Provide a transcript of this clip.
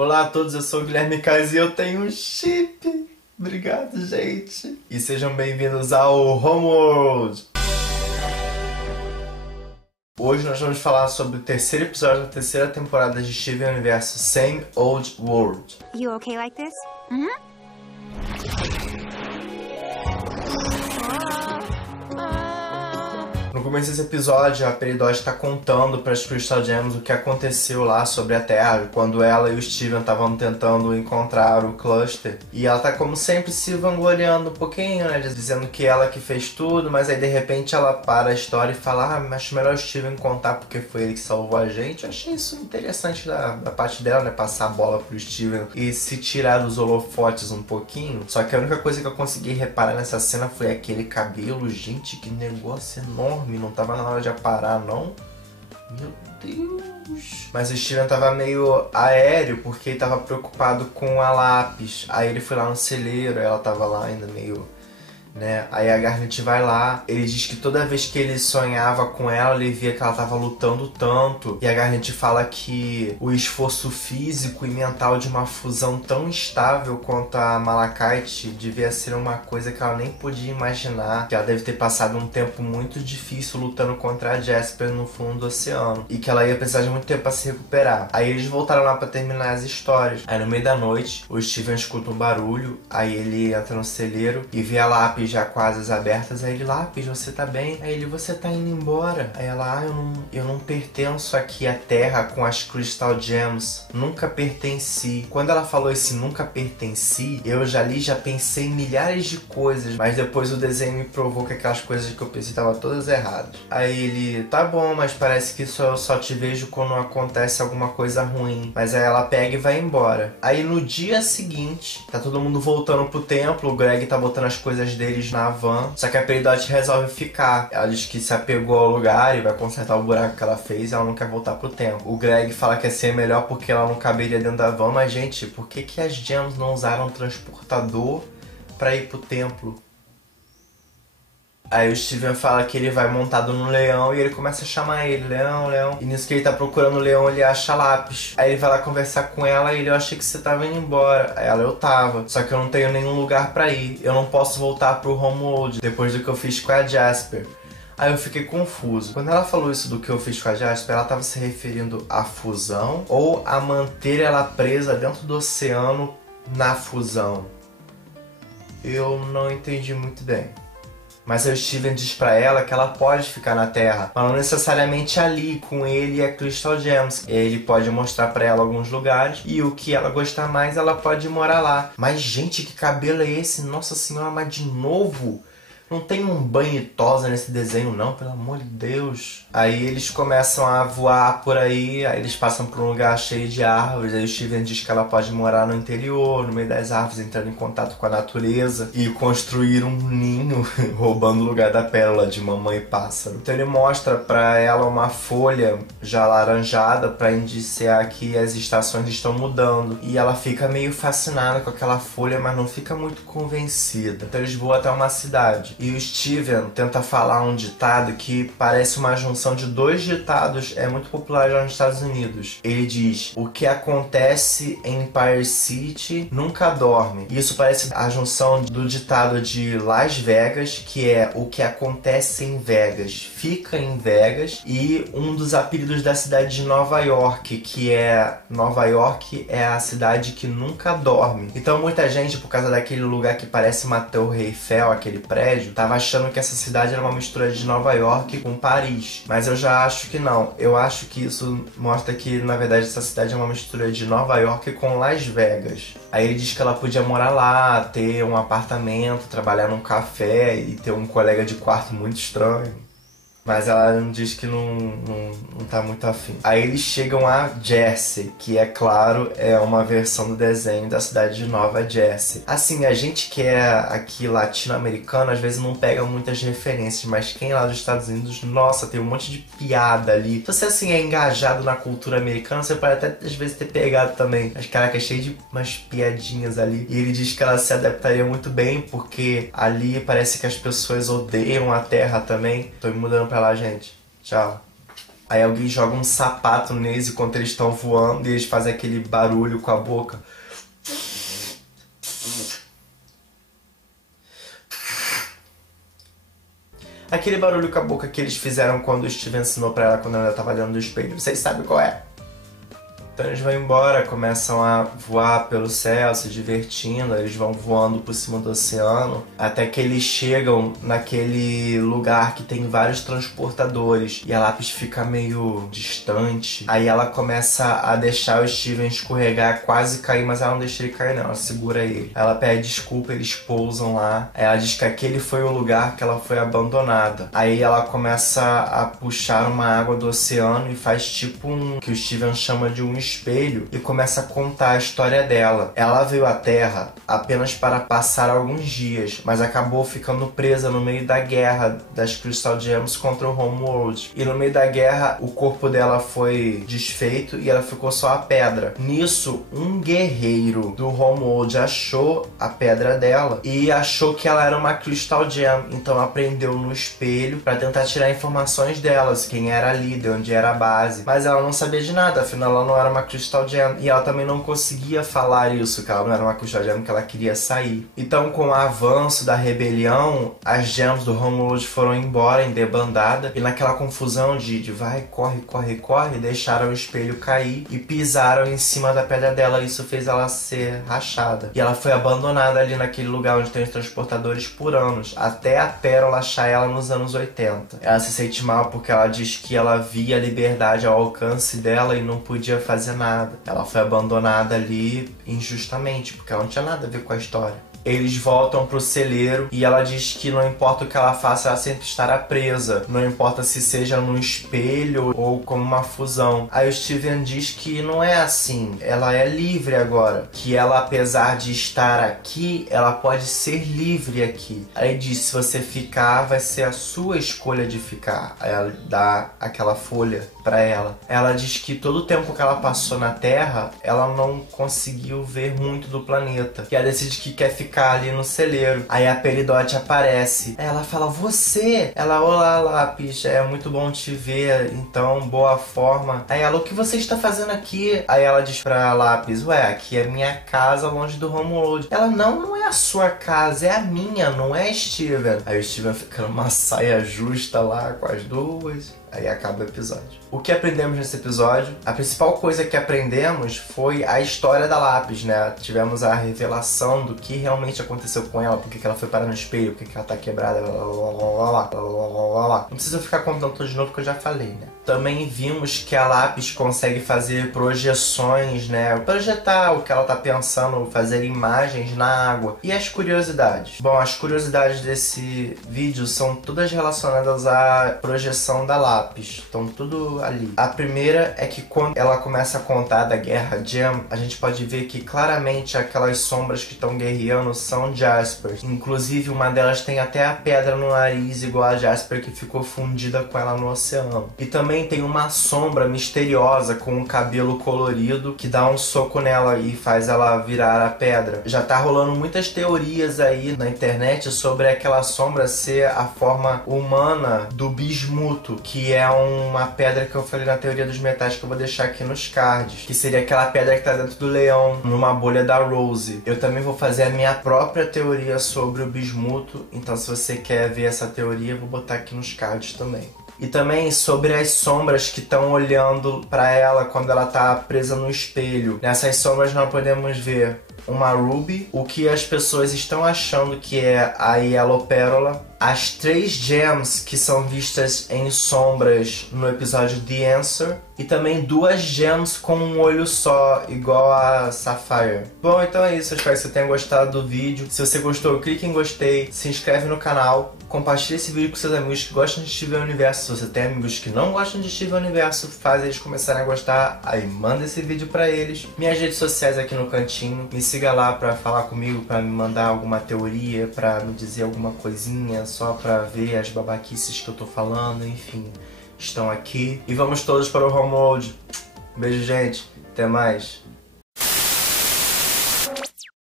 Olá a todos, eu sou o Guilherme Kais e eu tenho um chip. Obrigado, gente. E sejam bem-vindos ao Homeworld. Hoje nós vamos falar sobre o terceiro episódio da terceira temporada de Steven Universo, Same Old World. You okay like this? No começo desse episódio, a Peridot está contando para as Crystal Gems o que aconteceu lá sobre a Terra, quando ela e o Steven estavam tentando encontrar o Cluster. E ela tá, como sempre, se vangloriando um pouquinho, né? Dizendo que ela que fez tudo, mas aí de repente ela para a história e fala: acho melhor o Steven contar porque foi ele que salvou a gente. Eu achei isso interessante da parte dela, né? Passar a bola pro Steven e se tirar dos holofotes um pouquinho. Só que a única coisa que eu consegui reparar nessa cena foi aquele cabelo. Gente, que negócio enorme. Não tava na hora de aparar, não. Meu Deus. Mas o Steven tava meio aéreo porque ele tava preocupado com a Lápis. Aí ele foi lá no celeiro, ela tava lá ainda meio... né? Aí a Garnet vai lá, ele diz que toda vez que ele sonhava com ela, ele via que ela tava lutando tanto. E a Garnet fala que o esforço físico e mental de uma fusão tão estável quanto a Malachite devia ser uma coisa que ela nem podia imaginar. Que ela deve ter passado um tempo muito difícil lutando contra a Jasper no fundo do oceano. E que ela ia precisar de muito tempo pra se recuperar. Aí eles voltaram lá pra terminar as histórias. Aí no meio da noite, o Steven escuta um barulho. Aí ele entra no celeiro e vê a Lápis já com asas abertas. Aí ele: Lápis, você tá bem? Aí ele: você tá indo embora? Aí ela: eu não pertenço aqui à Terra com as Crystal Gems. Nunca pertenci. Quando ela falou esse nunca pertenci, eu já pensei em milhares de coisas, mas depois o desenho me provou que aquelas coisas que eu pensei estavam todas erradas. Aí ele: tá bom, mas parece que eu só te vejo quando acontece alguma coisa ruim. Mas aí ela pega e vai embora. Aí no dia seguinte, tá todo mundo voltando pro templo, o Greg tá botando as coisas deles na van, só que a Peridot resolve ficar. Ela diz que se apegou ao lugar e vai consertar o buraco que ela fez e ela não quer voltar pro templo. O Greg fala que ia ser melhor porque ela não caberia dentro da van, mas gente, por que as Gems não usaram um transportador pra ir pro templo? Aí o Steven fala que ele vai montado no leão e ele começa a chamar ele: Leão, Leão. E nisso que ele tá procurando o leão, ele acha Lápis. Aí ele vai lá conversar com ela e ele: eu achei que você tava indo embora. Aí ela: eu tava, só que eu não tenho nenhum lugar pra ir. Eu não posso voltar pro Homeworld depois do que eu fiz com a Jasper. Aí eu fiquei confuso. Quando ela falou isso do que eu fiz com a Jasper, ela tava se referindo à fusão ou a manter ela presa dentro do oceano na fusão? Eu não entendi muito bem. Mas aí o Steven diz pra ela que ela pode ficar na Terra, mas não necessariamente ali, com ele e a Crystal Gems. Ele pode mostrar pra ela alguns lugares e o que ela gostar mais, ela pode morar lá. Mas gente, que cabelo é esse? Nossa senhora, mas de novo? Não tem um banho e tosa nesse desenho não, pelo amor de Deus. Aí eles começam a voar por aí eles passam por um lugar cheio de árvores. Aí o Steven diz que ela pode morar no interior, no meio das árvores, entrando em contato com a natureza e construir um ninho, roubando o lugar da pérola de mamãe pássaro. Então ele mostra pra ela uma folha já alaranjada pra indiciar que as estações estão mudando. E ela fica meio fascinada com aquela folha, mas não fica muito convencida. Então eles voam até uma cidade. E o Steven tenta falar um ditado que parece uma junção de dois ditados, é muito popular já nos Estados Unidos. Ele diz: o que acontece em Empire City nunca dorme. Isso parece a junção do ditado de Las Vegas, que é o que acontece em Vegas fica em Vegas, e um dos apelidos da cidade de Nova York, que é Nova York é a cidade que nunca dorme. Então muita gente, por causa daquele lugar que parece uma Torre Eiffel, aquele prédio, tava achando que essa cidade era uma mistura de Nova York com Paris. Mas eu já acho que não. Eu acho que isso mostra que, na verdade, essa cidade é uma mistura de Nova York com Las Vegas. Aí ele diz que ela podia morar lá, ter um apartamento, trabalhar num café e ter um colega de quarto muito estranho. Mas ela diz que não tá muito afim. Aí eles chegam a Jersey, que é claro, é uma versão do desenho da cidade de Nova Jersey. Assim, a gente que é aqui latino-americano, às vezes não pega muitas referências, mas quem é lá dos Estados Unidos, nossa, tem um monte de piada ali. Se você, assim, é engajado na cultura americana, você pode até, às vezes, ter pegado também. Mas, caraca, é cheio de umas piadinhas ali. E ele diz que ela se adaptaria muito bem, porque ali parece que as pessoas odeiam a Terra também. Tô me mudando pra lá, gente. Tchau. Aí alguém joga um sapato neles enquanto eles estão voando e eles fazem aquele barulho com a boca. Aquele barulho com a boca que eles fizeram quando o Steven ensinou pra ela quando ela tava olhando no espelho. Vocês sabem qual é? Então eles vão embora, começam a voar pelo céu, se divertindo, eles vão voando por cima do oceano, até que eles chegam naquele lugar que tem vários transportadores e a Lápis fica meio distante. Aí ela começa a deixar o Steven escorregar, quase cair, mas ela não deixa ele cair não, ela segura ele. Aí ela pede desculpa, eles pousam lá, aí ela diz que aquele foi o lugar que ela foi abandonada. Aí ela começa a puxar uma água do oceano e faz tipo que o Steven chama de um espelho e começa a contar a história dela. Ela veio à Terra apenas para passar alguns dias, mas acabou ficando presa no meio da guerra das Crystal Gems contra o Homeworld. E no meio da guerra, o corpo dela foi desfeito e ela ficou só a pedra. Nisso, um guerreiro do Homeworld achou a pedra dela e achou que ela era uma Crystal Gem. Então aprendeu no espelho para tentar tirar informações delas, quem era a líder, onde era a base. Mas ela não sabia de nada, afinal ela não era uma Crystal Gem. E ela também não conseguia falar isso, que ela não era uma Crystal Gem, que ela queria sair. Então, com o avanço da rebelião, as Gems do Homeworld foram embora em debandada. E naquela confusão de vai, corre, corre, corre, deixaram o espelho cair e pisaram em cima da pedra dela. Isso fez ela ser rachada. E ela foi abandonada ali naquele lugar onde tem os transportadores por anos, até a Pérola achar ela nos anos 80. Ela se sente mal porque ela diz que ela via a liberdade ao alcance dela e não podia fazer nada. Ela foi abandonada ali injustamente, porque ela não tinha nada a ver com a história. Eles voltam pro celeiro e ela diz que não importa o que ela faça, ela sempre estará presa. Não importa se seja no espelho ou como uma fusão. Aí o Steven diz que não é assim. Ela é livre agora. Que ela, apesar de estar aqui, ela pode ser livre aqui. Aí diz, se você ficar, vai ser a sua escolha de ficar. Aí ela dá aquela folha pra ela. Ela diz que todo o tempo que ela passou na Terra, ela não conseguiu ver muito do planeta. E ela decide que quer ficar ali no celeiro. Aí a Peridot aparece. Aí ela fala, você? Ela, olá Lápis, é muito bom te ver, então, boa forma. Aí ela, o que você está fazendo aqui? Aí ela diz pra Lápis, ué, aqui é minha casa longe do Homeworld. Ela, não é a sua casa, é a minha, não é Steven. Aí o Steven fica numa saia justa lá com as duas. Aí acaba o episódio. O que aprendemos nesse episódio? A principal coisa que aprendemos foi a história da Lápis, né? Tivemos a revelação do que realmente aconteceu com ela, porque que ela foi parar no espelho, porque que ela tá quebrada, blá, blá, blá, blá, blá, blá. Não precisa ficar contando tudo de novo, porque eu já falei, né? Também vimos que a Lápis consegue fazer projeções, né? Projetar o que ela tá pensando, fazer imagens na água. E as curiosidades? Bom, as curiosidades desse vídeo são todas relacionadas à projeção da Lápis. Estão tudo ali. A primeira é que quando ela começa a contar da guerra Gem, a gente pode ver que claramente aquelas sombras que estão guerreando são Jaspers. Inclusive uma delas tem até a pedra no nariz igual a Jasper, que ficou fundida com ela no oceano. E também tem uma sombra misteriosa com um cabelo colorido que dá um soco nela e faz ela virar a pedra. Já tá rolando muitas teorias aí na internet sobre aquela sombra ser a forma humana do bismuto, que é uma pedra que eu falei na teoria dos metais, que eu vou deixar aqui nos cards, que seria aquela pedra que tá dentro do leão, numa bolha da Rose. Eu também vou fazer a minha própria teoria sobre o bismuto, então se você quer ver essa teoria, eu vou botar aqui nos cards também. E também sobre as sombras que estão olhando pra ela quando ela tá presa no espelho. Nessas sombras nós podemos ver uma Ruby, o que as pessoas estão achando que é a Yellow Pérola, as 3 Gems que são vistas em sombras no episódio The Answer, e também 2 Gems com um olho só, igual a Sapphire. Bom, então é isso, eu espero que você tenha gostado do vídeo. Se você gostou, clique em gostei, se inscreve no canal, compartilhe esse vídeo com seus amigos que gostam de Steven Universo. Se você tem amigos que não gostam de Steven Universo, faz eles começarem a gostar, aí manda esse vídeo pra eles. Minhas redes sociais aqui no cantinho, me siga lá pra falar comigo, pra me mandar alguma teoria, pra me dizer alguma coisinha, só pra ver as babaquices que eu tô falando, enfim, estão aqui. E vamos todos para o Homeworld. Beijo, gente. Até mais.